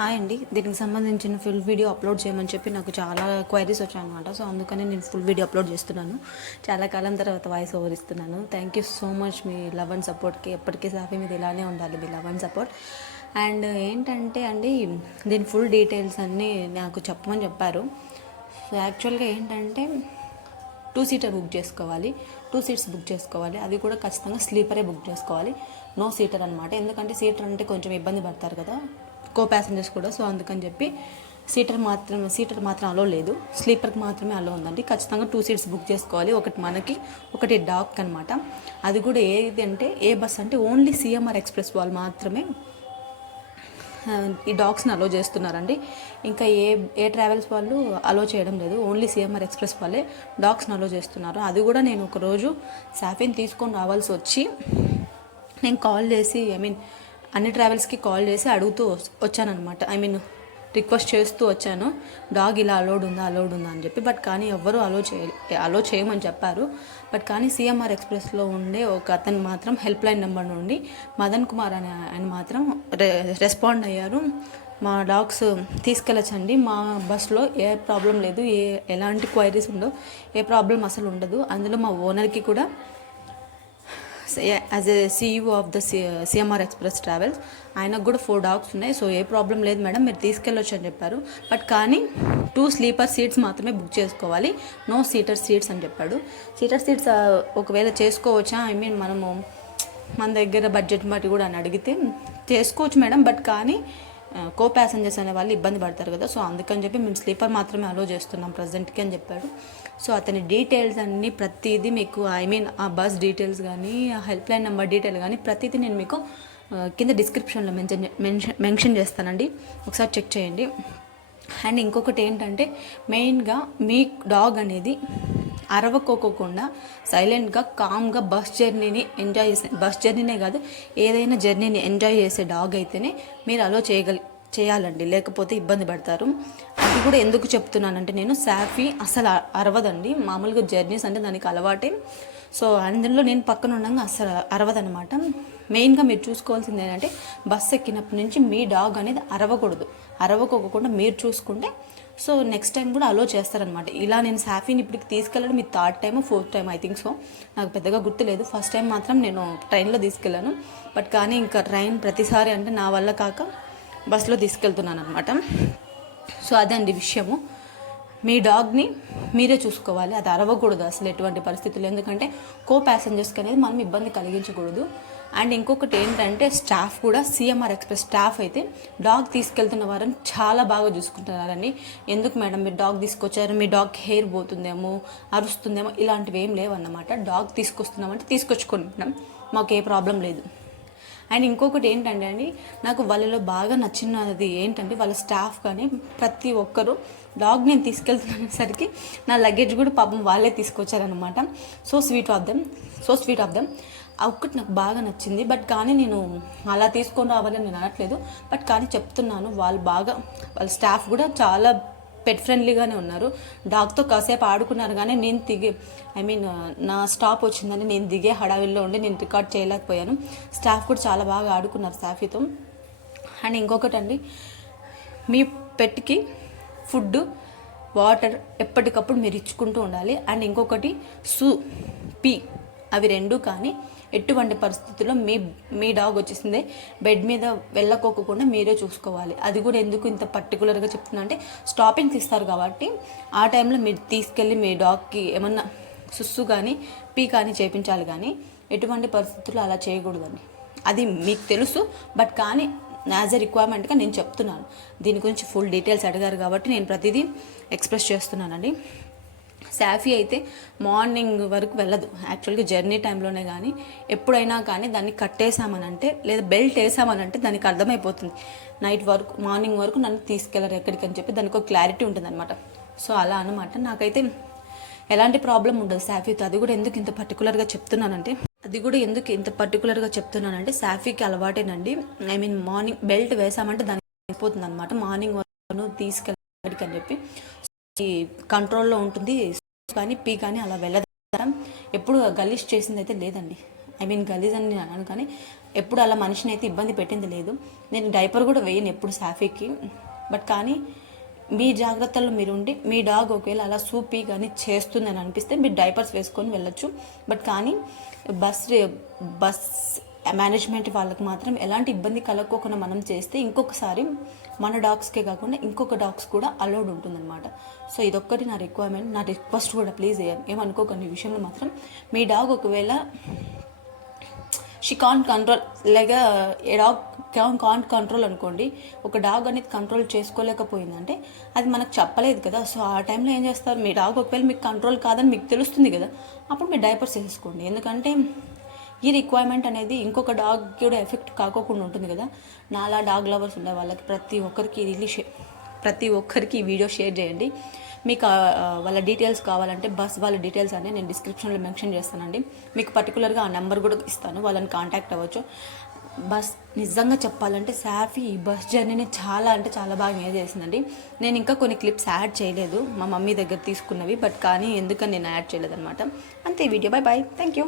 Hi అండి. దీనికి సంబంధించిన ఫుల్ వీడియో అప్లోడ్ చేయమని చెప్పి నాకు చాలా క్వైరీస్ వచ్చాయన్నమాట. సో అందుకని నేను ఫుల్ వీడియో అప్లోడ్ చేస్తున్నాను. చాలా కాలం తర్వాత వాయిస్ ఓవర్ ఇస్తున్నాను. థ్యాంక్ యూ సో మచ్ మీ లవ్ అండ్ సపోర్ట్కి. ఎప్పటికీ సాఫీ మీద ఇలానే ఉండాలి మీ లవ్ అండ్ సపోర్ట్. అండ్ ఏంటంటే అండి, దీని ఫుల్ డీటెయిల్స్ అన్నీ నాకు చెప్పమని చెప్పారు. సో యాక్చువల్గా ఏంటంటే 2 సీటర్ బుక్ చేసుకోవాలి, 2 సీట్స్ బుక్ చేసుకోవాలి. అది కూడా ఖచ్చితంగా స్లీపరే బుక్ చేసుకోవాలి, నో సీటర్ అనమాట. ఎందుకంటే సీటర్ అంటే కొంచెం ఇబ్బంది పడతారు కదా కో ప్యాసింజర్స్ కూడా. సో అందుకని చెప్పి సీటర్ మాత్రం అలో లేదు, స్లీపర్కి మాత్రమే అలో ఉందండి. ఖచ్చితంగా 2 సీట్స్ బుక్ చేసుకోవాలి, ఒకటి మనకి ఒకటి డాగ్ అనమాట. అది కూడా ఏది అంటే ఏ బస్ అంటే ఓన్లీ సిఎంఆర్ ఎక్స్ప్రెస్ వాళ్ళు మాత్రమే ఈ డాగ్స్ని అలో చేస్తున్నారండి. ఇంకా ఏ ట్రావెల్స్ వాళ్ళు అలో చేయడం లేదు, ఓన్లీ సిఎంఆర్ ఎక్స్ప్రెస్ వాళ్ళే డాగ్స్ని అలో చేస్తున్నారు. అది కూడా నేను ఒకరోజు సాఫీని తీసుకొని రావాల్సి వచ్చి నేను కాల్ చేసి అన్ని ట్రావెల్స్కి కాల్ చేసి అడుగుతూ వచ్చానమాట. రిక్వెస్ట్ చేస్తూ వచ్చాను, డాగ్ ఇలా అలౌడ్ ఉందా అని చెప్పి. బట్ కానీ ఎవ్వరూ అలో చేయమని చెప్పారు. బట్ కానీ సిఎంఆర్ ఎక్స్ప్రెస్లో ఉండే ఒక అతను మాత్రం హెల్ప్ లైన్ నెంబర్ నుండి మదన్ కుమార్ అనే ఆయన మాత్రం రెస్పాండ్ అయ్యారు. మా డాగ్స్ తీసుకెళ్ళచ్చండి, మా బస్లో ఏ ప్రాబ్లం లేదు, ఎలాంటి క్వైరీస్ ఉండవు, ఏ ప్రాబ్లం అసలు ఉండదు. అందులో మా ఓనర్కి కూడా as a CEO of the CMR express travels ఆయనకు కూడా 4 డాగ్స్ ఉన్నాయి. సో ఏ ప్రాబ్లం లేదు మేడం, మీరు తీసుకెళ్ళొచ్చు అని చెప్పారు. బట్ కానీ 2 స్లీపర్ సీట్స్ మాత్రమే బుక్ చేసుకోవాలి, నో సీటర్ సీట్స్ అని చెప్పాడు. సీటర్ సీట్స్ ఒకవేళ చేసుకోవచ్చా, మనము మన దగ్గర బడ్జెట్ బట్టి కూడా అని అడిగితే చేసుకోవచ్చు మేడం, బట్ కానీ కో ప్యాసింజర్స్ అనే వాళ్ళు ఇబ్బంది పడతారు కదా. సో అందుకని చెప్పి మేము స్లీపర్ మాత్రమే అలో చేస్తున్నాం ప్రజెంట్కి అని చెప్పాడు. సో అతని డీటెయిల్స్ అన్నీ ప్రతిదీ మీకు ఆ బస్ డీటెయిల్స్ కానీ, ఆ హెల్ప్ లైన్ నెంబర్ డీటెయిల్ కానీ ప్రతిదీ నేను మీకు కింద డిస్క్రిప్షన్లో మెన్షన్ చేస్తానండి, ఒకసారి చెక్ చేయండి. అండ్ ఇంకొకటి ఏంటంటే మెయిన్గా మీ డాగ్ అనేది అరవకోకుండా సైలెంట్గా కామ్గా బస్ జర్నీనే కాదు ఏదైనా జర్నీని ఎంజాయ్ చేసే డాగ్ అయితేనే మీరు అలో చేయాలండి, లేకపోతే ఇబ్బంది పడతారు. అది కూడా ఎందుకు చెప్తున్నానంటే నేను సాఫీ అసలు అరవదండి, మామూలుగా జర్నీస్ అంటే దానికి అలవాటే. సో అందులో నేను పక్కన ఉండగా అసలు అరవదనమాట. మెయిన్గా మీరు చూసుకోవాల్సింది ఏంటంటే బస్సు ఎక్కినప్పటి నుంచి మీ డాగ్ అనేది అరవకోకుండా మీరు చూసుకుంటే సో నెక్స్ట్ టైం కూడా అలో చేస్తారనమాట. ఇలా నేను సాఫీని ఇప్పటికి తీసుకెళ్ళడం మీ 3rd time 4th time I think. So నాకు పెద్దగా గుర్తులేదు. ఫస్ట్ టైం మాత్రం నేను ట్రైన్లో తీసుకెళ్ళాను. బట్ కానీ ఇంకా ట్రైన్ ప్రతిసారి అంటే నా వల్ల కాక బస్సులో తీసుకెళ్తున్నాను అనమాట. సో అదండి విషయము. మీ డాగ్ని మీరే చూసుకోవాలి, అది అరవకూడదు అసలు ఎటువంటి పరిస్థితులు, ఎందుకంటే కో ప్యాసింజర్స్కి అనేది మనం ఇబ్బంది కలిగించకూడదు. అండ్ ఇంకొకటి ఏంటంటే స్టాఫ్ కూడా సిఎంఆర్ ఎక్స్ప్రెస్ స్టాఫ్ అయితే డాగ్ తీసుకెళ్తున్న వారిని చాలా బాగా చూసుకుంటున్నారని. ఎందుకు మేడం మీరు డాగ్ తీసుకొచ్చారు, మీ డాగ్ హెయిర్ పోతుందేమో, అరుస్తుందేమో, ఇలాంటివి ఏం లేవన్నమాట. డాగ్ తీసుకొస్తున్నామంటే తీసుకొచ్చుకుంటున్నాం, మాకు ఏ ప్రాబ్లం లేదు. అండ్ ఇంకొకటి ఏంటంటే అండి, నాకు వాళ్ళలో బాగా నచ్చినది ఏంటంటే వాళ్ళ స్టాఫ్ కానీ ప్రతి ఒక్కరు డాగ్ నేను తీసుకెళ్తున్నసరికి నా లగేజ్ కూడా పాపం వాళ్ళే తీసుకొచ్చారనమాట. సో స్వీట్ ఆఫ్ దెమ్ ఒక్కటి నాకు బాగా నచ్చింది. బట్ కానీ నేను అలా తీసుకొని రావాలని నేను అనట్లేదు, బట్ కానీ చెప్తున్నాను వాళ్ళ స్టాఫ్ కూడా చాలా పెట్ ఫ్రెండ్లీగానే ఉన్నారు. డాగ్తో కాసేపు ఆడుకున్నారు కానీ నేను నా స్టాప్ వచ్చిందని నేను దిగే హడావిల్లో ఉండి నేను రికార్డ్ చేయలేకపోయాను. స్టాఫ్ కూడా చాలా బాగా ఆడుకున్నారు సాఫీతో. అండ్ ఇంకొకటి అండి, మీ పెట్కి ఫుడ్ వాటర్ ఎప్పటికప్పుడు మీరు ఇచ్చుకుంటూ ఉండాలి. అండ్ ఇంకొకటి పీ అవి 2 కానీ ఎటువంటి పరిస్థితుల్లో మీ డాగ్ వచ్చేసిందే బెడ్ మీద వెళ్ళకోకుండా మీరే చూసుకోవాలి. అది కూడా ఎందుకు ఇంత పర్టికులర్గా చెప్తున్నా అంటే స్టాపింగ్స్ ఇస్తారు కాబట్టి ఆ టైంలో మీరు తీసుకెళ్ళి మీ డాగ్కి ఏమన్నా సుస్సు కానీ పీ కానీ చేయించాలి, కానీ ఎటువంటి పరిస్థితుల్లో అలా చేయకూడదండి. అది మీకు తెలుసు, బట్ కానీ యాజ్ ఎ రిక్వైర్మెంట్గా నేను చెప్తున్నాను. దీని గురించి ఫుల్ డీటెయిల్స్ అడిగారు కాబట్టి నేను ప్రతిదీ ఎక్స్ప్రెస్ చేస్తున్నానండి. సాఫీ అయితే మార్నింగ్ వరకు వెళ్ళదు యాక్చువల్గా, జర్నీ టైంలోనే కానీ ఎప్పుడైనా కానీ దాన్ని కట్టేసామనంటే లేదా బెల్ట్ వేసామనంటే దానికి అర్థమైపోతుంది నైట్ వరకు మార్నింగ్ వరకు నన్ను తీసుకెళ్ళరు ఎక్కడికి అని చెప్పి దానికి ఒక క్లారిటీ ఉంటుంది అనమాట. సో అలా అనమాట. నాకైతే ఎలాంటి ప్రాబ్లం ఉండదు సాఫీతో. అది కూడా ఎందుకు ఇంత పర్టికులర్గా చెప్తున్నానంటే సాఫీకి అలవాటేనండి. మార్నింగ్ బెల్ట్ వేసామంటే దానికి అయిపోతుంది అనమాట. మార్నింగ్ వరకు తీసుకెళ్ళడికి అని చెప్పి కంట్రోల్లో ఉంటుంది, కానీ పీ కానీ అలా వెళ్ళదు. ఎప్పుడు గలీజ్ చేసింది అయితే లేదండి. గలీజ్ అని నేను అన్నాను, కానీ ఎప్పుడు అలా మనిషిని అయితే ఇబ్బంది పెట్టింది లేదు. నేను డైపర్ కూడా వేయను ఎప్పుడు సాఫీకి. బట్ కానీ మీ జాగ్రత్తల్లో మీరు ఉండి, మీ డాగ్ ఒకవేళ అలా సూపీ కానీ చేస్తుందని అనిపిస్తే మీరు డైపర్స్ వేసుకొని వెళ్ళొచ్చు. బట్ కానీ బస్ మేనేజ్మెంట్ వాళ్ళకి మాత్రం ఎలాంటి ఇబ్బంది కలగకోకుండా మనం చేస్తే ఇంకొకసారి మన డాగ్స్కే కాకుండా ఇంకొక డాగ్స్ కూడా అలౌడ్ ఉంటుందన్నమాట. సో ఇదొక్కటి నా రిక్వైర్మెంట్, నా రిక్వెస్ట్ కూడా. ప్లీజ్ ఏమనుకోకండి ఈ విషయంలో మాత్రం. మీ డాగ్ ఒకవేళ షీ కాంట్ కంట్రోల్, లేక ఏ డాగ్ కాంట్ కంట్రోల్ అనుకోండి, ఒక డాగ్ అనేది కంట్రోల్ చేసుకోలేకపోయిందంటే అది మనకు చెప్పలేదు కదా. సో ఆ టైంలో ఏం చేస్తారు, మీ డాగ్ ఒకవేళ మీకు కంట్రోల్ కాదని మీకు తెలుస్తుంది కదా, అప్పుడు మీరు డైపర్స్ వేసుకోండి. ఎందుకంటే ఈ రిక్వైర్మెంట్ అనేది ఇంకొక డాగ్ కూడా ఎఫెక్ట్ కాకోకుండా ఉంటుంది కదా. నాలా డాగ్ లవర్స్ ఉండే వాళ్ళకి ప్రతి ఒక్కరికి ఈ వీడియో షేర్ చేయండి. మీకు వాళ్ళ డీటెయిల్స్ కావాలంటే బస్ వాళ్ళ డీటెయిల్స్ అనేది నేను డిస్క్రిప్షన్లో మెన్షన్ చేస్తానండి. మీకు పర్టికులర్గా ఆ నెంబర్ కూడా ఇస్తాను, వాళ్ళని కాంటాక్ట్ అవ్వచ్చు. బస్ నిజంగా చెప్పాలంటే సాఫీ ఈ బస్ జర్నీని చాలా అంటే చాలా బాగా ఎంజాయ్ చేసిందండి. నేను ఇంకా కొన్ని క్లిప్స్ యాడ్ చేయలేదు, మా మమ్మీ దగ్గర తీసుకున్నవి. బట్ కానీ ఎందుకని నేను యాడ్ చేయలేదు అనమాట. అంతే video. Bye bye, thank you.